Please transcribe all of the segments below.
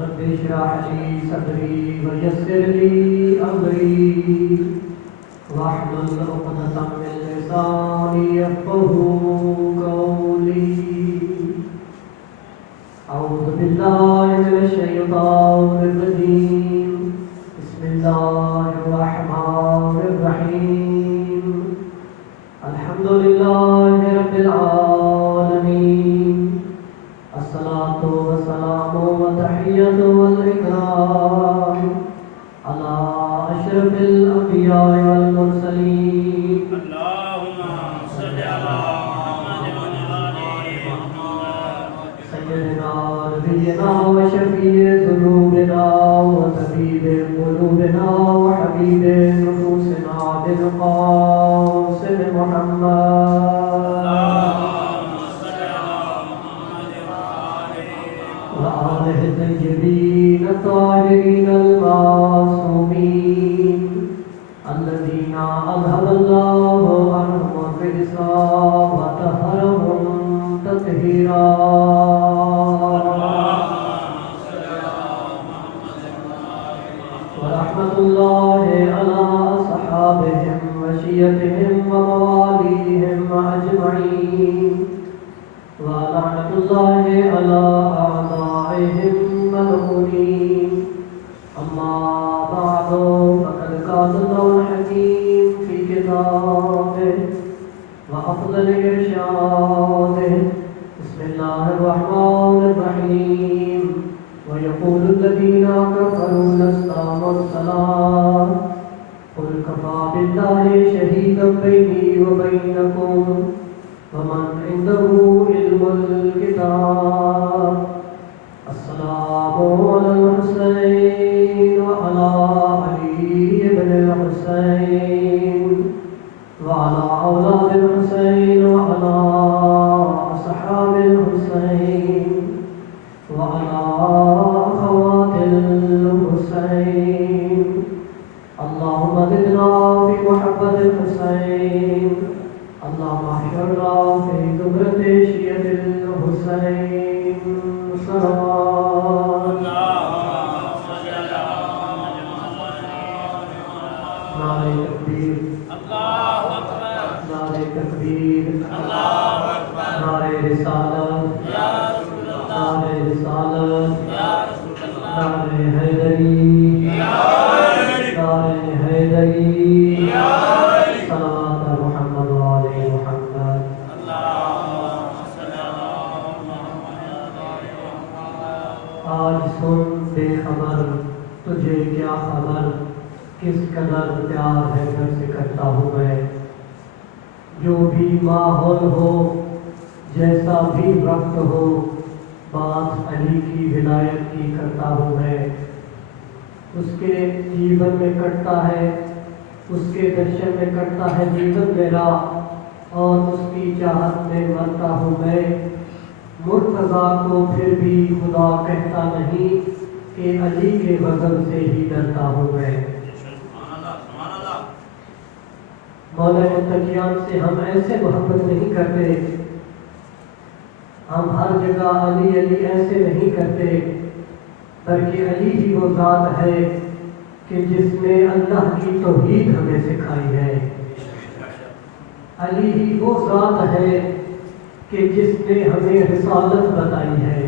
رب اشرح لي صدري ويسر لي أمري واحلل عقدة من لساني يفقهوا قولي. أعوذ بالله من الشيطان الرجيم. بسم الله الرحمن الرحيم. الحمد لله رب العالمين. الصلاة والسلام والتحية والإكرام على أشرف الأنبياء والمرسلين. اللهم صل على محمد وعلى آل محمد. سيدنا نبينا وشفيع ذنوبنا وطبيب قلوبنا وحبيب نفوسنا بالقاسم محمد وآله الطيبين الطاهرين المعصومين الذين أذهب الله عنهم الرجس وطهرهم تطهيرا. ورحمة الله على أصحابهم وشيتهم ومواليهم أجمعين. ولعنة الله على أعدائهم ملعونين. أما بعد فقد قال الله الحكيم في كتابه وأفضل إرشاده. بسم الله الرحمن الرحيم. ويقول الذين كفروا لست مرسلا قل كفى بالله شهيدا بيني وبينكم ومن عنده علم الكتاب. السلام على الحسين وعلى علي بن الحسين وعلى أولاد الحسين وعلى أصحاب الحسين وعلى أخوات الحسين. اللهم زدنا في محبة الحسين. اللهم احشرنا في زمرة شيعة الحسين صلوات. نعرہ تکبیر، نعرہ تکبیر، نعرہ رسالت، نعرہ رسالت، نعرہ حیدری، نعرہ حیدری، صلوات محمد وآل محمد. آج سن بے خبر تجھے کیا خبر، کس قدر پیار ہے گھر سے کرتا ہوں میں. جو بھی ماحول ہو، جیسا بھی وقت ہو، بات علی کی ولایت کی کرتا ہوں میں. اس کے جیون میں کٹتا ہے، اس کے درشن میں کٹتا ہے جیون میرا، اور اس کی چاہت میں مرتا ہوں میں. مرتضیٰ کو پھر بھی خدا کہتا نہیں کہ علی کے غضب سے ہی ڈرتا ہوں میں. مولا متقیان سے ہم ایسے محبت نہیں کرتے، ہم ہر جگہ علی علی ایسے نہیں کرتے، بلکہ علی ہی وہ ذات ہے کہ جس نے اللہ کی توحید ہمیں سکھائی ہے. علی ہی وہ ذات ہے کہ جس نے ہمیں رسالت بتائی ہے.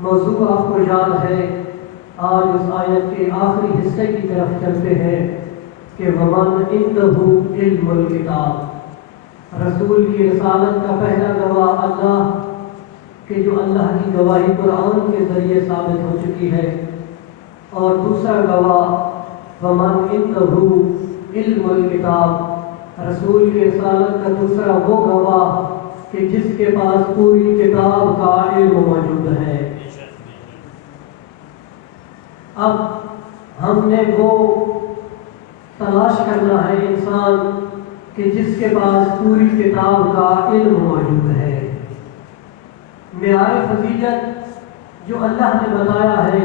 موضوع آپ کو یاد ہے. آج اس آیت کے آخری حصے کی طرف چلتے ہیں کہ وَمَنْ عِنْدَهُ عِلْمُ الْكِتَابِ. رسول کی رسالت کا پہلا گواہ اللہ، کہ جو اللہ کی گواہی قرآن کے ذریعے ثابت ہو چکی ہے، اور دوسرا گواہ وَمَنْ عِنْدَهُ عِلْمُ الْكِتَابِ. رسول کی رسالت کا دوسرا وہ گواہ کہ جس کے پاس پوری کتاب کا علم موجود ہے. اب ہم نے وہ تلاش کرنا ہے انسان کہ جس کے پاس پوری کتاب کا علم موجود ہے. معیار فضیلت جو اللہ نے بتایا ہے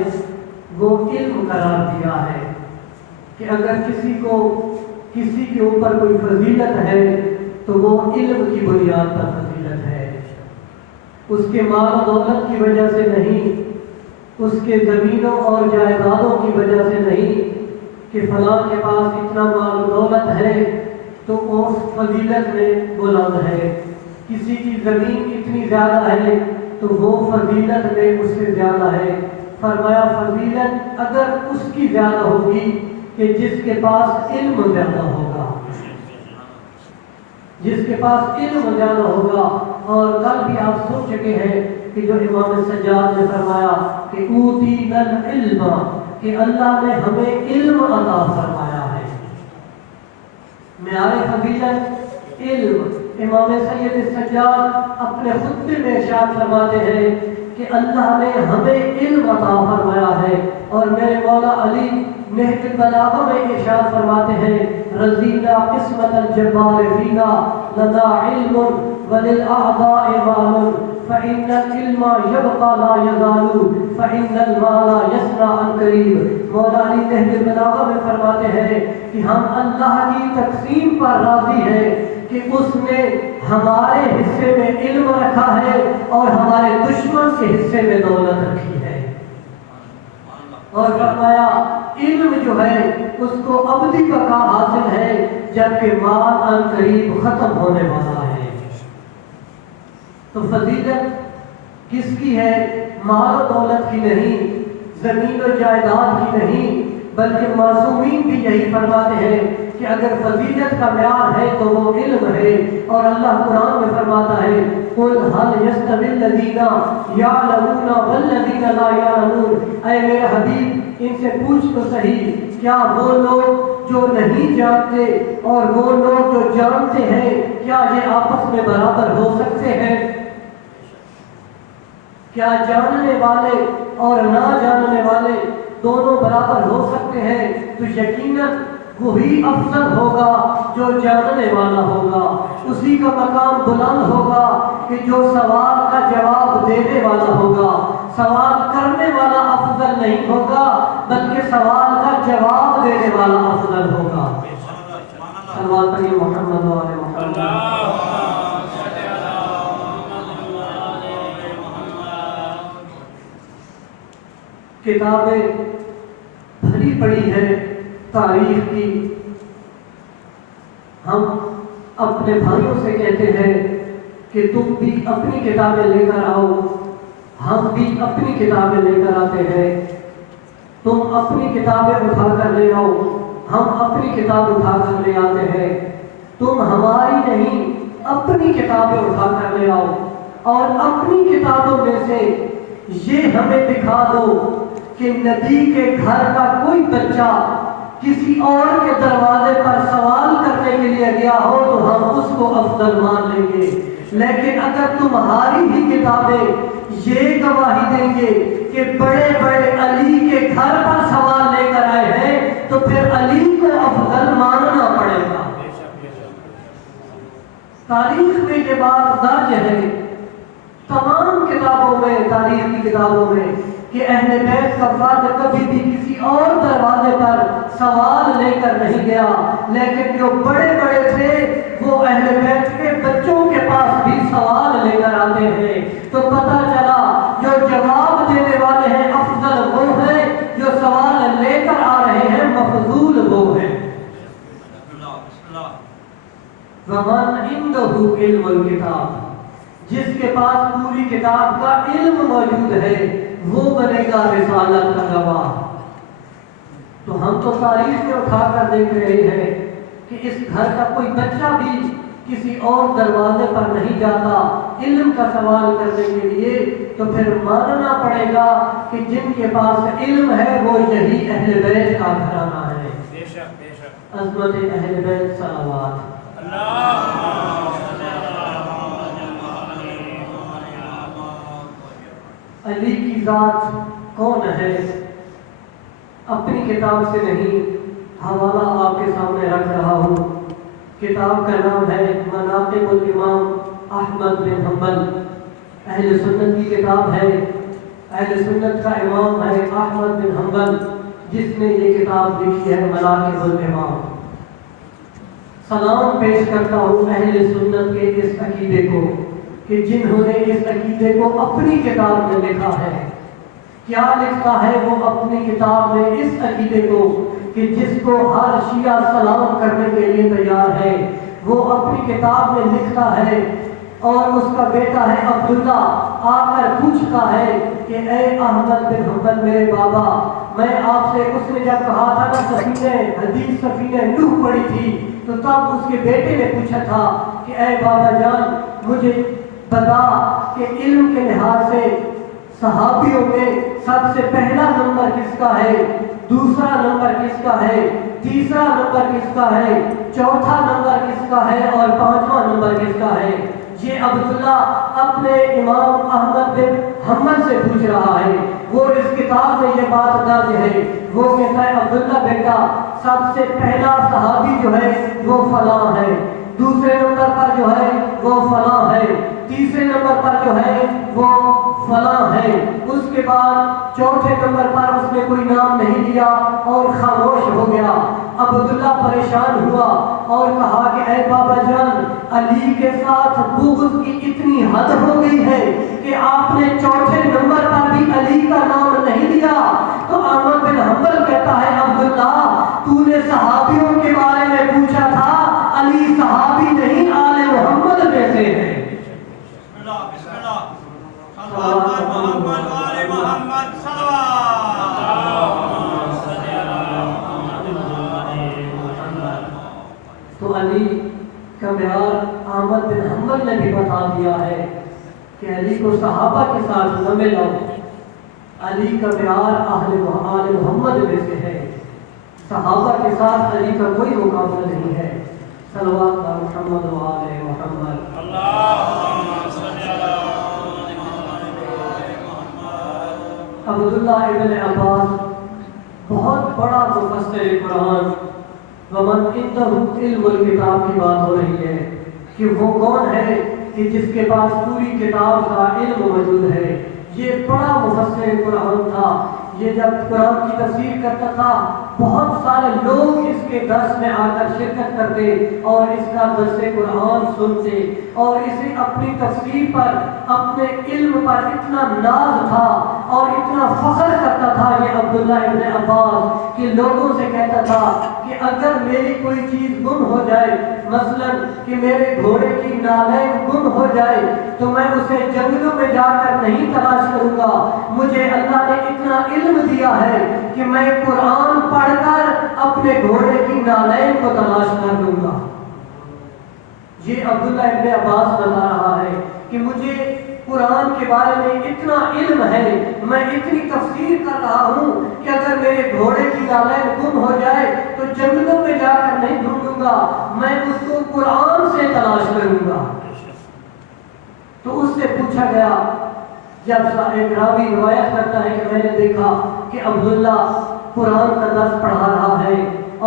وہ علم قرار دیا ہے کہ اگر کسی کو کسی کے اوپر کوئی فضیلت ہے تو وہ علم کی بنیاد پر فضیلت ہے. اس کے مال و دولت کی وجہ سے نہیں، اس کے زمینوں اور جائیدادوں کی وجہ سے نہیں کہ فلاں کے پاس اتنا مال و دولت ہے تو اس فضیلت میں بلند ہے، کسی کی زمین اتنی زیادہ ہے تو وہ فضیلت میں اس سے زیادہ ہے۔ فرمایا فضیلت اگر اس کی زیادہ ہوگی کہ جس کے پاس علم زیادہ ہوگا، جس کے پاس علم زیادہ ہوگا۔ اور کل بھی آپ سن چکے ہیں کہ جو امام سجاد نے فرمایا کہ اوتینا العلم، کہ اللہ نے ہمیں علم عطا فرمایا ہے۔ معیار فضیلت علم۔ امام سید سجاد اپنے خطبے میں ارشاد فرماتے ہیں کہ اللہ نے ہمیں علم عطا فرمایا ہے، اور میرے مولا علی نہج البلاغہ میں ارشاد فرماتے ہیں رضینا قسمت الجبار فینا لنا علم وللأعضاء مال فإن العلم يبقى لا يزال فإن المال يسرى عن قریب۔ مولا علی نہج البلاغہ میں فرماتے ہیں کہ ہم اللہ کی تقسیم پر راضی ہیں کہ اس نے ہمارے حصے میں علم رکھا ہے اور ہمارے دشمن کے حصے میں دولت رکھی ہے۔ اور فرمایا علم جو ہے اس کو ابدی بقا حاصل ہے، جبکہ مال عن قریب ختم ہونے والا ہے۔ تو فضیلت کس کی ہے؟ مال و دولت کی نہیں، زمین و جائیداد کی نہیں، بلکہ معصومین بھی یہی فرماتے ہیں کہ اگر فضیلت کا معیار ہے تو وہ علم ہے۔ اور اللہ قرآن میں فرماتا ہے قُلْ هَلْ يَسْتَوِي الَّذِينَ يَعْلَمُونَ وَالَّذِينَ لَا يَعْلَمُونَ، اے میرے حبیب ان سے پوچھ تو صحیح، کیا وہ لوگ جو نہیں جانتے اور وہ لوگ جو جانتے ہیں کیا یہ آپس میں برابر ہو سکتے ہیں؟ کیا جاننے والے اور نہ جاننے والے دونوں برابر ہو سکتے ہیں؟ تو یقیناً وہی افضل ہوگا جو جاننے والا ہوگا، اسی کا مقام بلند ہوگا کہ جو سوال کا جواب دینے والا ہوگا۔ سوال کرنے والا افضل نہیں ہوگا بلکہ سوال کا جواب دینے والا افضل ہوگا۔ صلوات پڑھیے محمد و آل محمد۔ کتابیں بھری پڑی ہے تاریخ کی، ہم اپنے بھائیوں سے کہتے ہیں کہ تم بھی اپنی کتابیں لے کر آؤ، ہم بھی اپنی کتابیں لے کر آتے ہیں۔ تم اپنی کتابیں اٹھا کر لے آؤ، ہم اپنی کتاب اٹھا کر لے آتے ہیں۔ تم ہماری نہیں اپنی کتابیں اٹھا کر لے آؤ، اور اپنی کتابوں میں سے یہ ہمیں دکھا دو کہ نبی کے گھر کا کوئی بچہ کسی اور کے دروازے پر سوال کرنے کے لیے گیا ہو تو ہم اس کو افضل مان لیں گے۔ لیکن اگر تمہاری ہی کتابیں یہ گواہی دیں گے کہ بڑے بڑے علی کے گھر پر سوال لے کر آئے ہیں تو پھر علی کو افضل ماننا پڑے گا۔ تاریخ میں یہ بات درج ہے تمام کتابوں میں، تاریخ کی کتابوں میں، کہ اہل بیت کا فرد کبھی بھی کسی اور دروازے پر سوال لے کر نہیں گیا، لیکن جو بڑے بڑے تھے وہ اہل بیت کے بچوں کے پاس بھی سوال لے کر آتے ہیں۔ تو پتہ چلا جو جواب دینے والے ہیں افضل وہ ہیں، جو سوال لے کر آ رہے ہیں مفضول وہ ہیں۔ وَمَنْ عِنْدَهُ عِلْمُ الْكِتَابِ، جس کے پاس پوری کتاب کا علم موجود ہے وہ بنے گا رسالت کا گواہ۔ تو ہم تو تاریخ میں اٹھا کر دیکھ رہے ہیں کہ اس گھر کا کوئی بچہ بھی کسی اور دروازے پر نہیں جاتا علم کا سوال کرنے کے لیے، تو پھر ماننا پڑے گا کہ جن کے پاس علم ہے وہ یہی اہل بیت کا گھرانہ ہے۔ بے شک بے شک عظمت اہل بیت صلوات۔ علی کی ذات کون ہے؟ اپنی کتاب سے نہیں، حوالہ آپ کے سامنے رکھ رہا ہوں۔ کتاب کا نام ہے مناقب الامام احمد بن حنبل، اہل سنت کی کتاب ہے، اہل سنت کا امام ہے احمد بن حنبل جس نے یہ کتاب لکھی ہے مناقب الامام۔ سلام پیش کرتا ہوں اہل سنت کے اس عقیدے کو کہ جنہوں نے اس عقیدے کو اپنی کتاب میں لکھا ہے، کیا لکھتا ہے وہ اپنی کتاب میں اس عقیدے کو کہ جس کو ہر شیعہ سلام کرنے کے لیے تیار ہے، وہ اپنی کتاب میں لکھتا ہے اور اس کا بیٹا ہے عبداللہ آ کر پوچھتا ہے کہ اے احمد بن حنبل میرے بابا، میں آپ سے، اس نے جب کہا تھا نا سفینہ نوح پڑی تھی، تو تب اس کے بیٹے نے پوچھا تھا کہ اے بابا جان مجھے بتا کہ علم کے لحاظ سے صحابیوں میں سب سے پہلا نمبر کس کا ہے، دوسرا نمبر کس کا ہے، تیسرا نمبر کس کا ہے، چوتھا نمبر کس کا ہے اور پانچواں نمبر کس کا ہے؟ یہ عبداللہ اپنے امام احمد بن حنبل سے پوچھ رہا ہے، وہ اس کتاب میں یہ بات درج ہے، وہ کہتا ہے عبداللہ بیٹا سب سے پہلا صحابی جو ہے وہ فلاں ہے، دوسرے نمبر پر جو ہے وہ فلاں ہے، تیسرے نمبر پر جو ہے وہ فلاں ہے، اس کے بعد چوتھے نمبر پر اس نے کوئی نام نہیں لیا اور خاموش ہو گیا۔ عبداللہ پریشان ہوا اور کہا کہ اے بابا جان، علی کے ساتھ بغض کی اتنی حد ہو گئی ہے کہ آپ نے چوتھے نمبر پر بھی علی کا نام نہیں لیا۔ تو احمد بن حنبل کہتا ہے عبداللہ تو نے صحابیوں کے بارے میں پوچھا تھا، علی صحابی نہیں آل محمد میں سے ہے۔ تو علی کا معیار احمد بن حنبل نے بھی بتا دیا ہے کہ علی کو صحابہ کے ساتھ نہ ملاؤ، علی کا معیار آل محمد میں سے ہے، صحابہ کے ساتھ علی کا کوئی مقابلہ نہیں ہے۔ صلوات علی محمد و آل محمد۔ اللہم صلی علی عبداللہ ابن عباس بہت بڑا مفسر قرآن، ومن عنده علم الکتاب کی بات ہو رہی ہے کہ وہ کون ہے کہ جس کے پاس پوری کتاب کا علم موجود ہے۔ یہ بڑا مفسر قرآن تھا، یہ جب قرآن کی تفسیر کرتا تھا بہت سارے لوگ اس کے درس میں آ کر شرکت کرتے اور اس کا درس قرآن سنتے، اور اسے اپنی تفسیر پر، اپنے علم پر اتنا ناز تھا اور اتنا فخر کرتا تھا یہ عبداللہ ابن عباس کہ لوگوں سے کہتا تھا کہ اگر میری کوئی چیز گم ہو جائے، مثلا کہ میرے گھوڑے کی نالین گم ہو جائے، تو میں اسے جنگلوں میں جا کر نہیں تلاش کروں گا، مجھے اللہ نے اتنا علم دیا ہے کہ میں قرآن پڑھ کر اپنے گھوڑے کی نالین کو تلاش کر لوں گا۔ یہ عبداللہ ابن عباس بتا رہا ہے کہ مجھے قرآن کے بارے میں اتنا علم ہے، میں اتنی تفسیر کر رہا ہوں کہ اگر میرے گھوڑے کی نالین گم ہو جائے تو جنگلوں میں جا کر نہیں ڈھونڈوں گا، میں اس کو قرآن سے تلاش کروں گا۔ تو اس سے پوچھا گیا، جب ایک راوی روایت کرتا ہے کہ میں نے دیکھا کہ عبداللہ قرآن کا درس پڑھا رہا ہے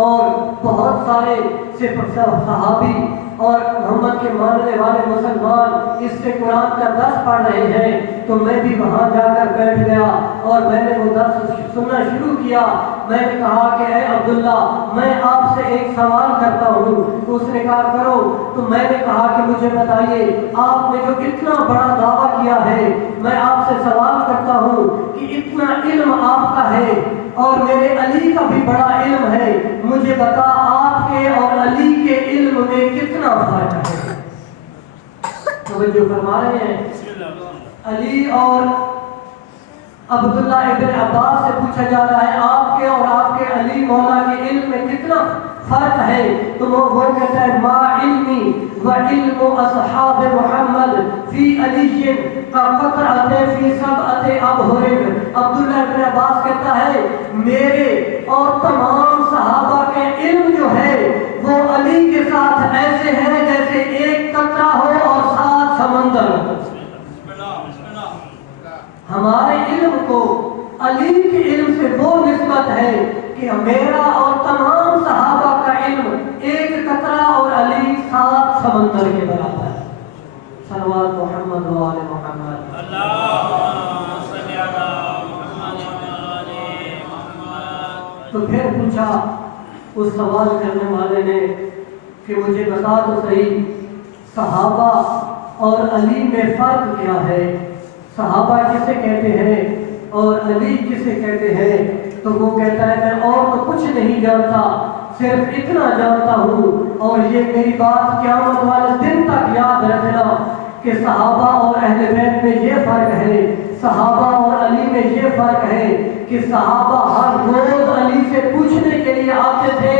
اور بہت سارے صحابی اور محمد کے ماننے والے مسلمان اس سے قرآن کا درس پڑھ رہے ہیں، تو میں بھی وہاں جا کر بیٹھ گیا اور میں نے وہ درس سننا شروع کیا۔ میں نے کہا کہ اے عبداللہ میں آپ سے ایک سوال کرتا ہوں۔ اس نے کہا کرو۔ تو میں نے کہا کہ مجھے بتائیے، آپ نے جو اتنا بڑا دعویٰ کیا ہے، میں آپ سے سوال کرتا ہوں کہ اتنا علم آپ کا ہے اور میرے علی کا بھی بڑا علم ہے، مجھے بتا آپ کے اور علی کے علم میں کتنا فرق ہے؟ توجہ فرما رہے ہیں؟ علی اور عبداللہ ابن عباس سے پوچھا جا رہا ہے آپ کے اور آپ کے علی مولا کے علم میں کتنا فرق ہے؟ تو وہ کہتا ہے ما علمی و علم اصحاب محمد فی علی کا قطرۃ فی سبعۃ ابحر۔ عبداللہ ابن عباس کہتا ہے میرے اور تمام صحابہ کے علم جو ہے وہ علی کے ساتھ ایسے ہیں جیسے ایک قطرہ ہو اور 7 سمندر ہو۔ ہمارے علم کو علی کے علم سے وہ نسبت ہے کہ میرا اور تمام صحابہ کا علم ایک قطرہ اور علی 7 سمندر کے برابر ہے۔ صلوات محمد و آل محمد۔ اللہم صلی علی محمد و آل محمد۔ تو پھر پوچھا اس سوال کرنے والے نے کہ مجھے بتا تو صحیح، صحابہ اور علی میں فرق کیا ہے، صحابہ کسے کہتے ہیں اور علی کسے کہتے ہیں؟ تو وہ کہتا ہے میں اور تو کچھ نہیں جانتا، صرف اتنا جانتا ہوں، اور یہ میری بات قیامت والے دن تک یاد رکھنا کہ صحابہ اور اہل بیت میں یہ فرق ہے، صحابہ اور علی میں یہ فرق ہے کہ صحابہ ہر روز علی سے پوچھنے کے لیے آتے تھے،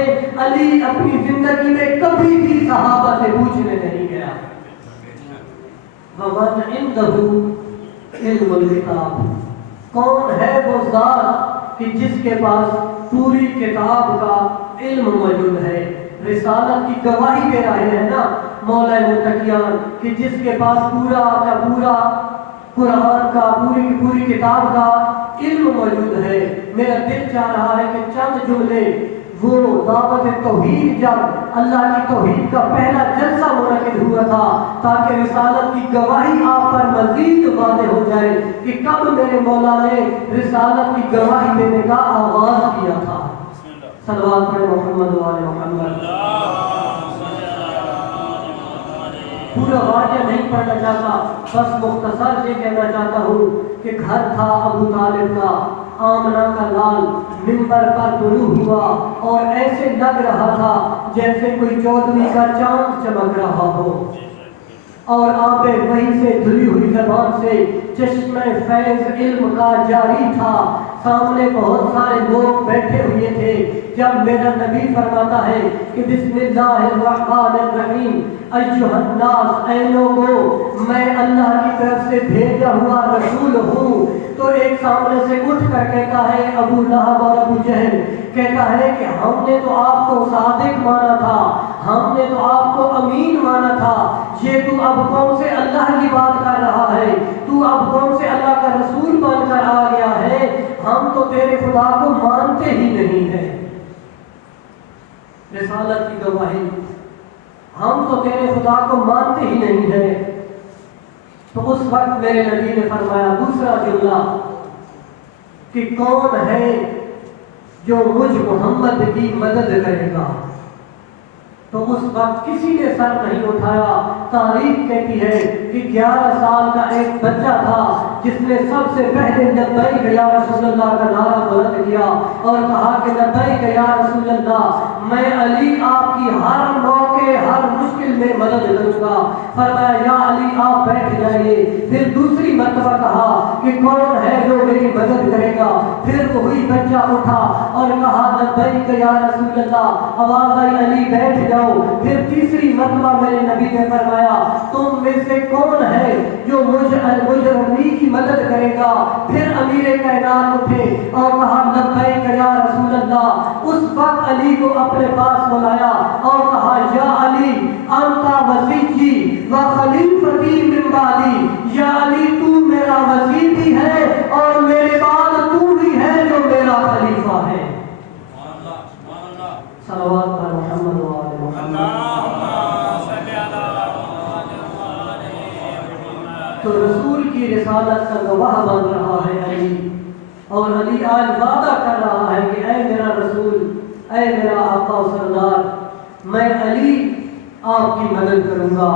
علی اپنی زندگی میں کبھی بھی صحابہ سے پوچھنے نہیں گیا۔ وَمَنْ عِنْدَهُ عِلْمُ الْكِتَابِ، کون ہے وہ ذات کہ جس کے پاس پوری کتاب کا علم موجود ہے؟ رسالت کی گواہی دے رہے ہیں نا مولا متقیان کہ جس کے پاس پورا کا پورا قرآن کا پوری کتاب کا علم موجود ہے۔ میرا دل چاہ رہا ہے کہ چند جملے وہ دعوت توحید جب اللہ کی توحید کا پہلا جلسہ منعقد ہوا تھا تاکہ رسالت کی گواہی آپ پر مزید واضح ہو جائے کہ کب میرے مولا نے رسالت کی گواہی دینے کا آغاز کیا تھا۔ صلوات پڑھیں محمد و آل محمد۔ پورا واقعہ نہیں پڑھنا چاہتا، بس مختصر یہ کہنا چاہتا ہوں کہ گھر تھا ابو طالب کا، آمنہ کا لال منبر پر طلوع ہوا اور ایسے لگ رہا تھا جیسے کوئی 14ویں کا چاند چمک رہا ہو، اور آب وحی سے دھلی ہوئی زبان سے چشمہ فیض علم کا جاری تھا۔ سامنے بہت سارے لوگ بیٹھے ہوئے تھے۔ جب میرا نبی فرماتا ہے کہ بسم اللہ الرحمن الرحیم ایھا الناس، اے لوگو میں اللہ کی طرف سے بھیجا ہوا رسول ہوں، تو ایک سامنے سے اٹھ کر کہتا ہے ابو لہب اور ابو جہل، کہتا ہے کہ ہم نے تو آپ کو صادق مانا تھا، ہم نے تو آپ کو امین مانا تھا، یہ تو اب کون سے اللہ کی بات کر رہا ہے، تو اب کون سے اللہ کا رسول بن کر آ گیا ہے، ہم تو تیرے خدا کو مانتے ہی نہیں ہیں۔ رسالت کی گواہی، ہم تو تیرے خدا کو مانتے ہی نہیں ہیں۔ تو اس وقت میرے نبی نے فرمایا دوسرا جملہ کہ کون ہے جو مجھ محمد کی مدد کرے گا؟ تو اس وقت کسی نے سر نہیں اٹھایا۔ تاریخ کہتی ہے کہ 11 سال کا ایک بچہ تھا جس نے سب سے پہلے لبیک یا رسول اللہ کا نعرہ بلند کیا اور کہا کہ لبیک یا رسول اللہ، میں علی آپ کی ہر موقع ہر مشکل میں مدد کروں گا۔ فرمایا یا علی آپ بیٹھ جائیے۔ پھر دوسری مرتبہ کہا کہ کون ہے جو میری مدد کرے گا؟ پھر وہی بچہ اٹھا اور کہا لبیک یا رسول اللہ، آواز آئی علی بیٹھ جاؤ۔ پھر تیسری مرتبہ میرے نبی نے فرمایا تم میں سے کون ہے جو مجھ علی کی مدد کرے گا؟ پھر امیر کائنات اٹھے اور کہا لبیک یا رسول اللہ۔ اس وقت علی کو اپنے پاس بلایا اور کہا یا علی انت وصیّی و خلیفتی من بعدی، یا علی تو میرا وصی بھی ہے اور میرے بعد تو ہی ہے جو میرا خلیفہ ہے۔ صلوات پر محمد و آل محمد۔ تو رسول کی رسالت کا گواہ بن رہا ہے علی، اور علی آج وعدہ کر رہا ہے کہ اے میرا رسول، اے میرا آقا و سردار، میں علی آپ کی مدد کروں گا۔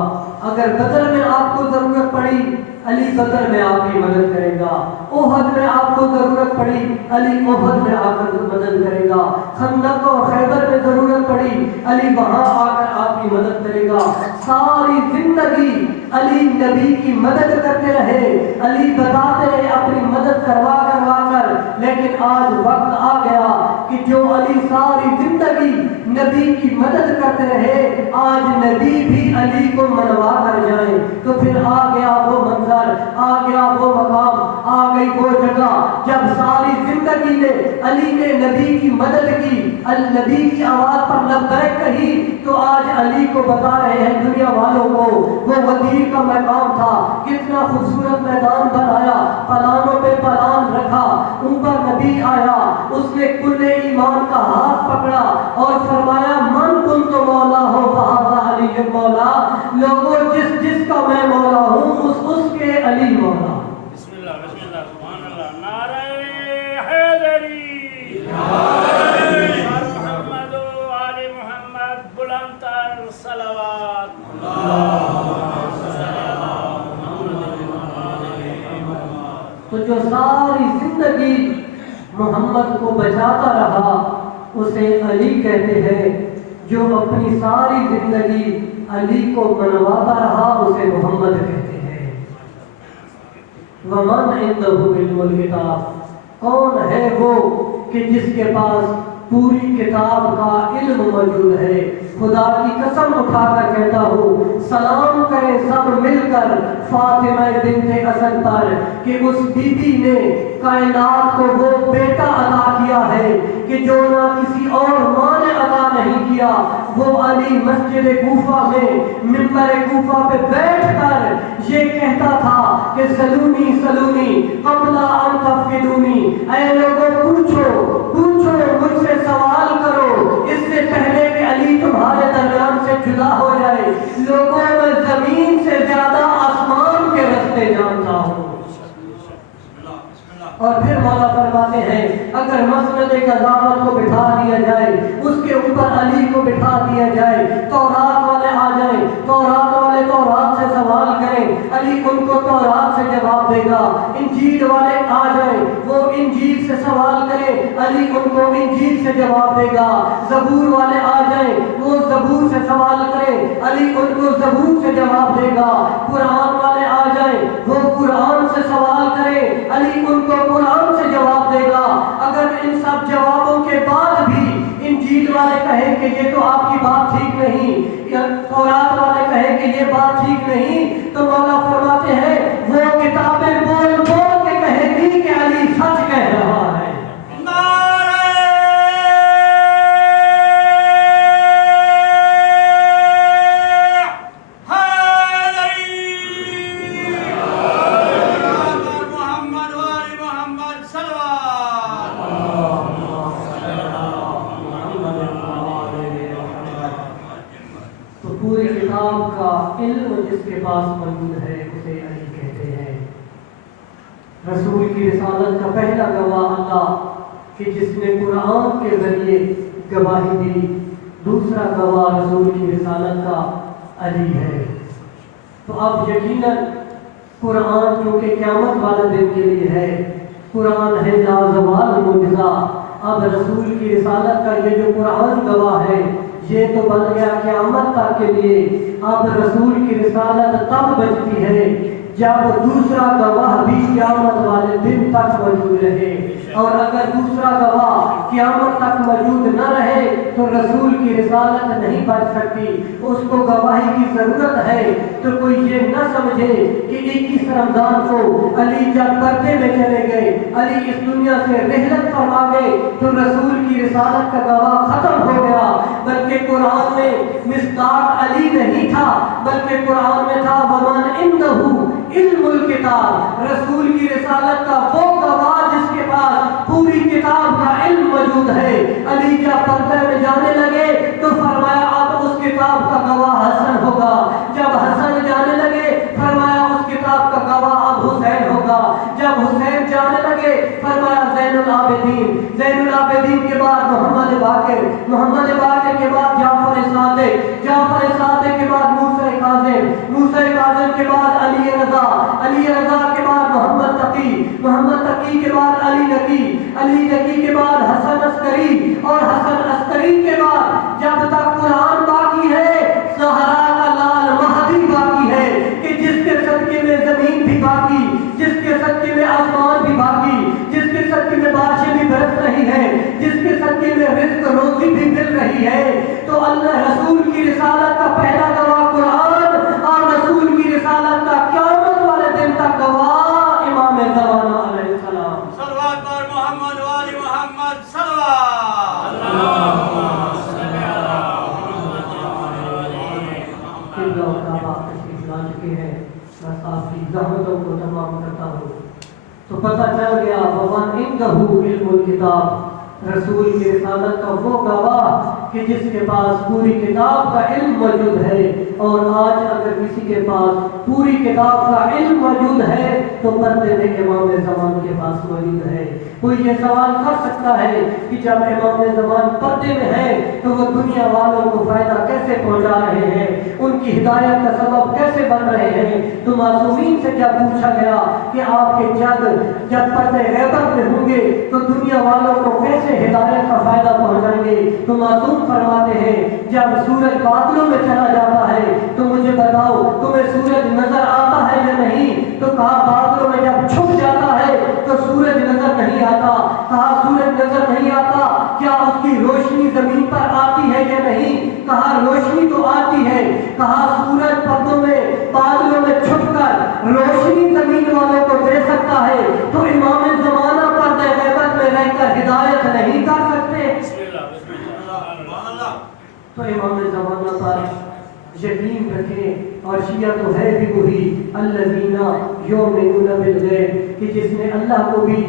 اگر بدر میں آپ کو ضرورت پڑی علی بدر میں آپ کی مدد کرے گا، احد میں آپ کو ضرورت پڑی علی احد میں آ کر مدد کرے گا، خندق اور خیبر میں ضرورت پڑی علی وہاں آ کر آپ کی مدد کرے گا۔ ساری زندگی علی نبی کی مدد کرتے رہے، علی بتاتے رہے اپنی مدد کروا کر، لیکن آج وقت آ گیا کہ جو علی ساری زندگی نبی کی مدد کرتے رہے آج نبی بھی علی کو منوا کر جائیں، تو پھر آ گیا وہ منظر، آ گیا وہ مقام، آ گئی وہ جگہ جب ساری زندگی نے علی نے نبی کی مدد کی، نبی کی آواز پر لبیک کہی، تو آج علی کو بتا رہے ہیں دنیا والوں کو وہ غدیر کا میدان تھا، کتنا خوبصورت میدان بنایا، پلانوں پہ پلان رکھا، اوپر نبی آیا، اس نے کل ایمان کا ہاتھ پکڑا اور فرمایا من کنت مولا ہو فہذا علی مولا، لوگوں جس کا میں مولا ہوں اس کے علی مولا۔ بسم اللہ سبحان اللہ، نعرہ حیدری، محمد و آل محمد، بلند تر صلوات۔ تو جو ساری زندگی محمد کو بچاتا رہا اسے علی کہتے ہیں، جو اپنی ساری زندگی علی کو منواتا رہا اسے محمد کہتے ہیں۔ وَمَنْ عِنْدَهُ عِلْمُ الْكِتَابِ، کون ہے وہ کہ جس کے پاس پوری کتاب کا علم موجود ہے؟ خدا کی قسم اٹھا کر کہتا ہوں، سلام کریں سب مل کر فاطمہ بنت اسد پر کہ اس بی بی نے کائنات کو وہ بیٹا عطا کیا ہے کہ جو نہ کسی اور ماں نے عطا نہیں کیا۔ وہ علی مسجد کوفہ میں منبر کوفہ پہ بیٹھ کر یہ کہتا تھا کہ سلونی سلونی قبل ان تفقدونی، اے لوگوں پوچھو پوچھو مجھ سے سوال کرو اس سے پہلے کہ علی تمہارے درمیان سے جدا ہو جائے۔ لوگوں میں زمین سے زیادہ آسمان کے رستے جانتا ہوں۔ اور پھر مولا فرماتے ہیں اگر مسند قضاوت کو بٹھا دیا جائے، اس کے اوپر علی کو بٹھا دیا جائے، تورات والے آ جائیں، تورات والے تورات سے سوال کریں، علی ان کو تورات سے جواب دے گا۔ انجیل والے آ جائیں، وہ انجیل سے سوال کریں، علی ان کو انجیل سے جواب دے گا۔ زبور والے آ جائیں، وہ زبور سے سوال کریں، علی ان کو زبور سے جواب دے گا۔ قرآن والے آ جائیں، وہ قرآن سے سوال کریں، علی ان کو قرآن سے جواب دے گا۔ اگر ان سب جوابوں کے بعد بھی انجیل والے کہیں کہ یہ تو آپ کی بات ٹھیک نہیں، تورات والے کہیں کہ یہ بات ٹھیک نہیں، تو مولا فرماتے ہیں وہ کتابیں بول بول کے کہیں گی کہ علی سچ کہہ رہا ہے۔ پوری کتاب کا علم جس کے پاس موجود ہے اسے علی کہتے ہیں۔ رسول کی رسالت کا پہلا گواہ اللہ کہ جس نے قرآن کے ذریعے گواہی دی، دوسرا گواہ رسول کی رسالت کا علی ہے۔ تو اب یقیناً قرآن کیونکہ قیامت والے دن کے لیے ہے، قرآن ہے لازوال معجزہ، اب رسول کی رسالت کا یہ جو قرآن گواہ ہے یہ تو بن گیا قیامت تک کے لیے۔ اب رسول کی رسالت تب بچتی ہے جب دوسرا گواہ بھی قیامت والے دن تک موجود رہے، اور اگر دوسرا گواہ قیامت تک موجود نہ رہے تو رسول کی رسالت نہیں بچ سکتی، اس کو گواہی کی ضرورت ہے۔ تو کوئی یہ نہ سمجھے کہ 21 رمضان کو علی جب پردے میں چلے گئے، علی اس دنیا سے رحلت فرما گئے تو رسول کی رسالت کا گواہ ختم ہو گیا، بلکہ قرآن میں مصداق علی نہیں تھا، بلکہ قرآن میں تھا وَمَنْ عِنْدَهُ علم الکتاب، رسول کی رسالت کا وہ گواہ جس کے پاس پوری کتاب کا علم موجود ہے۔ علی جب پردے میں جانے لگے تو فرمایا اب اس کتاب کا گواہ حسن ہوگا، جب حسن جانے لگے فرمایا اس کتاب کا گواہ اب حسین ہوگا، جب حسین جانے لگے فرمایا زین العابدین، زین العابدین کے بعد محمد باقر، محمد باقر کے بعد جعفر صادق، جعفر صادق کے بعد موسیٰ کاظم، موسیٰ کاظم کے بعد علی رضا، علی رضا کے بعد محمد تقی، محمد تقی کے بعد علی نقی، علی نقی کے بعد حسن عسکری، اور حسن عسکری کے بعد جب تک قرآن باقی ہے زہرا کا لال مہدی باقی ہے کہ جس کے صدقے میں زمین بھی باقی، جس کے صدقے میں آسمان بھی باقی، جس کے صدقے میں بارشیں بھی برس رہی ہیں، جس کے صدقے میں رزق روزی بھی مل رہی ہے۔ تو اللہ رسول کی رسالت کا پہلا گواہ قرآن، اور رسول کی رسالت کا قیامت والے دن تک گواہ امام زمانہ علیہ السلام۔ صلوات پر محمد و آل محمد صلوات۔ اللہم صلی علی محمد۔ تشریف لا چکے ہیں، بس آپ کی زحمتوں کو تمام کرتا ہوں۔ تو پتہ چل گیا وَمَنْ عِنْدَهُ علم الکتاب، رسول کی رسالت کا وہ گواہ کہ جس کے پاس پوری کتاب کا علم موجود ہے، اور آج اگر کسی کے پاس پوری کتاب کا علم موجود ہے تو پردے میں امام زمان کے پاس موجود ہے۔ کوئی یہ سوال کر سکتا ہے کہ جب امام زمان پردے میں ہے تو وہ دنیا والوں کو فائدہ کیسے پہنچا رہے ہیں، ان کی ہدایت کا سبب کیسے بن رہے ہیں؟ تو معصومین سے جب پوچھا گیا کہ آپ کے جب پردے غیبت میں ہوں گے تو دنیا والوں کو کیسے ہدایت کا فائدہ پہنچائیں گے؟ تو معصوم فرماتے ہیں جب سورج بادلوں میں چلا جاتا ہے تو مجھے بتاؤ تمہیں سورج نظر آتا ہے یا نہیں؟ تو کہا بادلوں میں جب چھپ جاتا ہے تو سورج نظر نہیں آتا۔ کہا سورج نظر نہیں آتا، کیا اس کی روشنی زمین پر آتی ہے یا نہیں؟ کہا روشنی تو آتی ہے۔ کہا سورج پردوں میں بادلوں میں چھپ کر روشنی زمین والوں کو دے سکتا ہے تو امام زمانہ پردے غیبت میں رہ کر ہدایت نہیں کر سکتے؟ تو امام زمانہ پر یقین رکھیں، اور شیعہ تو ہے بھی وہی الذین یؤمنون بالغیب کہ جس نے اللہ کو بھی،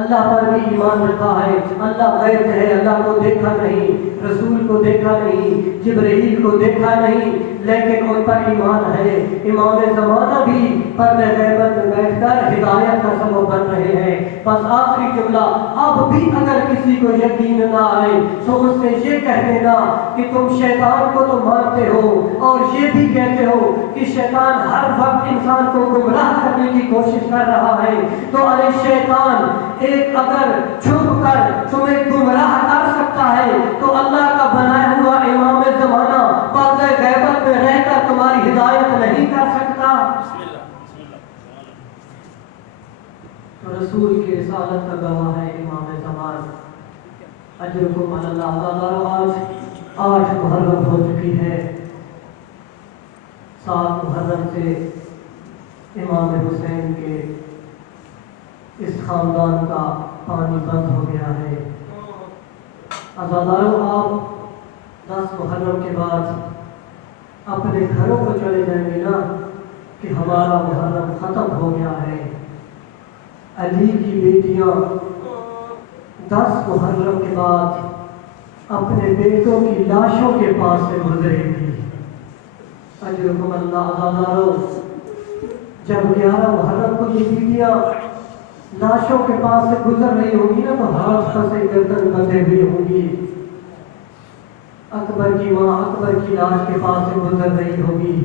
اللہ پر بھی ایمان رکھا ہے۔ اللہ غیب ہے، اللہ کو دیکھا نہیں، رسول کو دیکھا نہیں، جبرائیل کو دیکھا نہیں، لیکن ان پر ایمان ہے۔ امام زمانہ بھی پردے غیبت میں بیٹھ کر ہدایت کا سبب بن رہے ہیں۔ بس آخری جملہ، اب بھی اگر کسی کو یقین نہ آئے تو اس سے یہ کہہ دینا کہ تم شیطان کو تو مانتے ہو اور یہ بھی کہتے ہو کہ شیطان ہر وقت انسان کو گمراہ کرنے کی کوشش کر رہا ہے، تو ارے شیطان ایک اگر چھپ کر تمہیں گمراہ کر سکتا ہے تو اللہ کا بنایا ہوا امام زمانہ پردے غیبت میں رہ کر تمہاری ہدایت نہیں کر سکتا؟ تو رسول کی رسالت کا گواہ ہے امام زمان۔ اجرکم علی اللہ تعالی۔ آج محرم ہو چکی ہے، 7 محرم سے امام حسین کے اس خاندان کا پانی بند ہو گیا ہے۔ عزادارو، آپ 10 محرم کے بعد اپنے گھروں کو چلے جائیں گے نا کہ ہمارا محرم ختم ہو گیا ہے۔ علی کی بیٹیاں 10 محرم کے بعد اپنے بیٹوں کی لاشوں کے پاس سے گزرے گی۔ اجرکم اللہ عزادارو، جب 11 محرم کو یہ بیٹیاں لاشوں کے پاس سے گزر رہی ہوگی نا تو ہاتھ پھنسے گردن بندھے ہوئی ہوں گی۔ اکبر کی ماں اکبر کی لاش کے پاس سے گزر رہی ہوگی،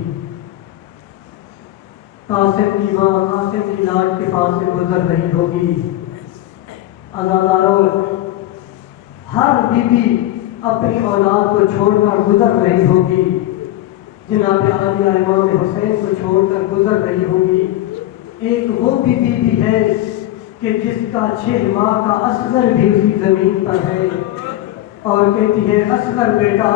قاسم کی ماں قاسم کی لاش کے پاس سے گزر رہی ہوگی۔ عزادارو، ہر بیوی اپنی اولاد کو چھوڑ کر گزر رہی ہوگی، جناب عالیہ امام حسین کو چھوڑ کر گزر رہی ہوگی۔ ایک وہ بھی بیوی ہے کہ جس کا 6 ماہ کا اصغر بھی اسی زمین پر ہے، اور کہتی ہے اصغر بیٹا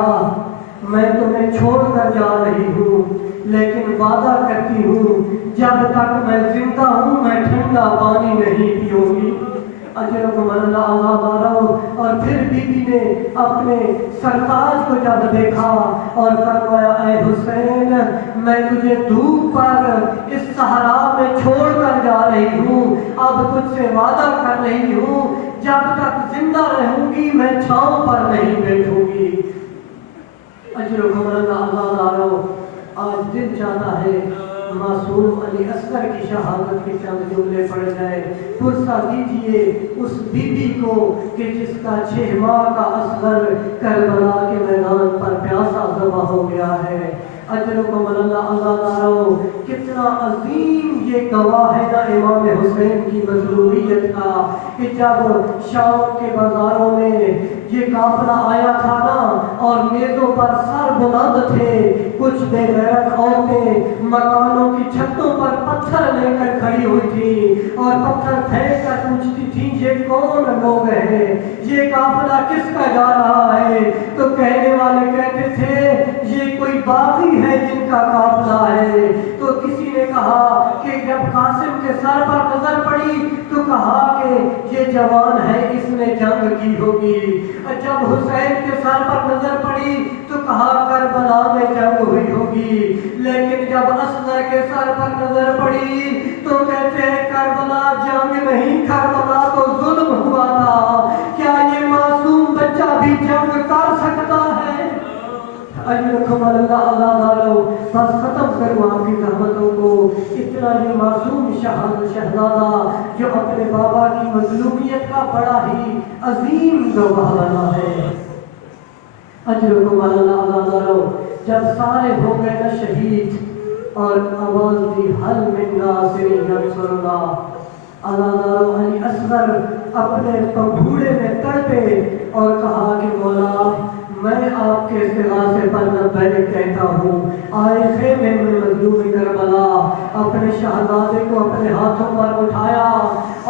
میں تمہیں چھوڑ کر جا رہی ہوں، لیکن وعدہ کرتی ہوں جب تک میں زندہ ہوں میں ٹھنڈا پانی نہیں پیوں گی۔ اجرکم اللہ عزادارو، اور پھر بی بی نے اپنے سرتاج کو جب دیکھا اور فرمایا اے حسین میں تجھے دھوپ پر اس صحرا میں چھوڑ کر جا رہی ہوں، اب تجھ سے وعدہ کر رہی ہوں جب تک زندہ رہوں گی میں چھاؤں پر نہیں بیٹھوں گی۔ اجرکم اللہ عزادارو، آج دل چاہتا ہے معصوم علی اصغر کی شہادت کے چند جملے پڑھ جائے۔ پرسہ دیجئے اس بی بی کو کہ جس کا 6 ماہ کا اصغر کربلا کے میدان پر پیاسا ذبح ہو گیا ہے۔ اجرکم اللہ عزادارو، کتنا عظیم یہ گواہ ہے نا امام حسین کی مظلومیت کا کہ جب شام کے بازاروں میں یہ قافلہ آیا تھا نا اور میزوں پر سر بلند تھے، کچھ بے غیرت عورتیں مکانوں کی چھتوں پر پتھر لے کر کھڑی ہوئی تھی اور پتھر پھینک کر پوچھتی تھی یہ کون لوگ ہیں، یہ قافلہ کس کا جا رہا ہے؟ تو کہنے والے کہتے تھے یہ کوئی باغی ہے جن کا قافلہ ہے۔ تو کسی نے کہا کہ جب قاسم کے سر پر نظر پڑی تو کہا کہ یہ جوان ہے اس نے جنگ کی ہوگی، جب حسین کے سر پر نظر پڑی تو کہا کربلا میں جنگ ہوئی ہوگی، لیکن جب اصغر کے سر پر نظر پڑی تو کہتے ہیں کربلا جنگ نہیں، کربلا تو ظلم ہوا تھا۔ کیا یہ معصوم بچہ بھی جنگ کر سکتا ہے؟ اجرکم اللہ کروں آپ کی زحمتوں کو. اتنا یہ معصوم شہزادہ جو اپنے بابا کی مظلومیت کا بڑا ہی عظیم گواہ بنا ہے. اجرکم اللہ عزادارو جب سارے ہو گئے نا شہید اور آواز دی حل من ناصر ینصرنا، عزادارو علی اصغر اپنے پنگھوڑے میں تڑپے اور کہا کہ مولا میں آپ کے استغاثے پر لبیک کہتا ہوں. آئے خیمے میں مظلوم کربلا اپنے شہزادے کو اپنے ہاتھوں پر اٹھایا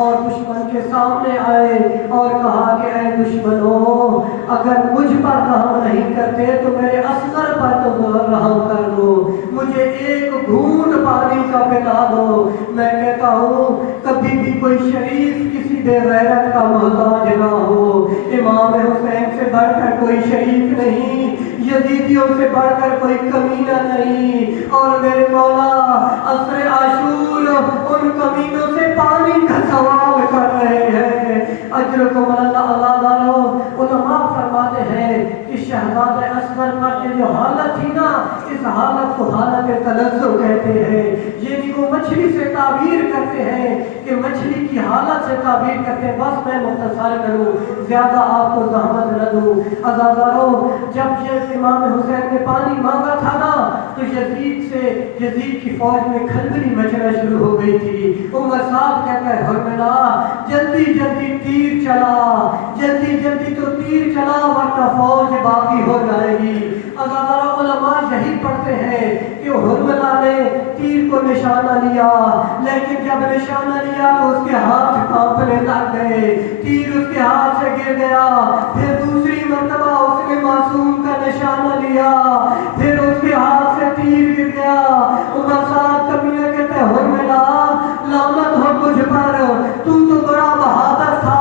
اور دشمن کے سامنے آئے اور کہا کہ اے دشمنوں، اگر مجھ پر رحم نہیں کرتے تو میرے اصغر پر تو رحم کر دو، مجھے ایک گھونٹ پانی کا پلا دو. میں کہتا ہوں کبھی بھی کوئی شریف کسی بے غیرت کا محتاج نہ ہو. امام حسین سے بڑھ کر کوئی شریف نہیں، یزیدیوں سے بڑھ کر کوئی کمینہ نہیں، اور میرے مولا عصر عاشور ان کمینوں سے پانی کا سوال کر رہے ہیں. اجرکم اللہ عزادارو علماء فرماتے ہیں کہ شہزادہ اصغر پر یہ جو حالت تھی نا، اس حالت کو حالت تلذذ کہتے ہیں. یعنی وہ مچھلی سے تعبیر کرتے ہیں کہ مچھلی کی حالت سے تعبیر کرتے ہیں. بس میں مختصر کروں، زیادہ آپ کو زحمت نہ دوں. عزادارو جب یہ امام حسین نے پانی مانگا تھا نا تو یزید کی فوج میں کھلبلی مچنا شروع ہو گئی تھی. عمر صاحب کہتا ہے حرملا جلدی جلدی تیر چلا، جلدی جلدی تو تیر چلا ورنہ فوج باقی ہو جائے گی. عزادارو علماء یہی پڑھتے ہیں کہ حرملا نے تیر کو نشانہ لیا، لیکن جب نشانہ لیا تو اس کے ہاتھ کانپنے لگ گئے، تیر اس کے ہاتھ سے گر گیا. پھر دوسری مرتبہ اس نے معصوم کا نشانہ لیا، پھر اس کے ہاتھ سے تیر گر گیا. عمر صاحب کبھی کہتے ہیں حرملا لعنت ہو مجھ پر، تو بڑا بہادر تھا،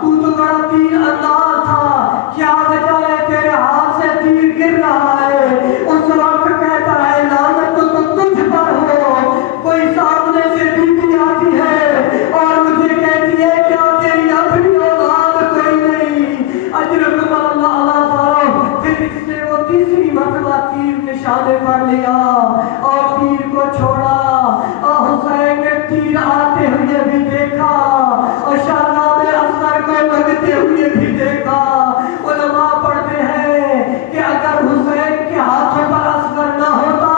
تو بڑا تیر انداز تھا، کیا وجہ ہے تیرے ہاتھ سے تیر گر رہا ہے؟ اس وقت کہتا ہے لعنت تو تجھ پر ہو. کوئی سامنے سے بیوی آتی ہے اور مجھے کہتی ہے کیا تیری اپنی اولاد کوئی نہیں؟ اجرکم اللہ عزادارو پھر اس نے وہ تیسری مرتبہ تیر نشانے پر لیا اور تیر کو چھوڑا. اور حسین نے تیر آتے ہوئے بھی دیکھا اور شہزادے اصغر کو لگتے ہوئے بھی دیکھا. علماء پڑھتے ہیں کہ اگر حسین کے ہاتھوں پر اصغر نہ ہوتا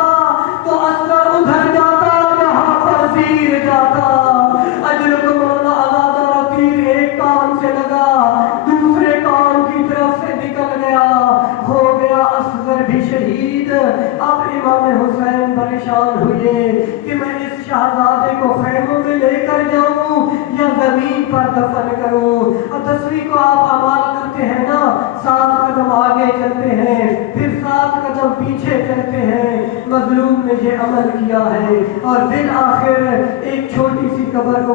تو اصغر ادھر جاتا جہاں پر تیر جاتا. اجرکم اللہ عزادارو تیر ایک کان سے لگا دوسرے کان کی طرف سے نکل گیا، ہو گیا اصغر بھی شہید. اب امام حسین پریشان ہوئے کہ میں اس شہزادے کو خیموں میں لے کر جاؤں یا زمین پر دفن کروں. اور 10ویں کو آپ اعمال کرتے ہیں نا، 7 قدم آگے چلتے ہیں پھر 7 قدم پیچھے چلتے ہیں. مظلوم نے یہ عمل کیا ہے اور بالآخر ایک چھوٹی سی قبر کو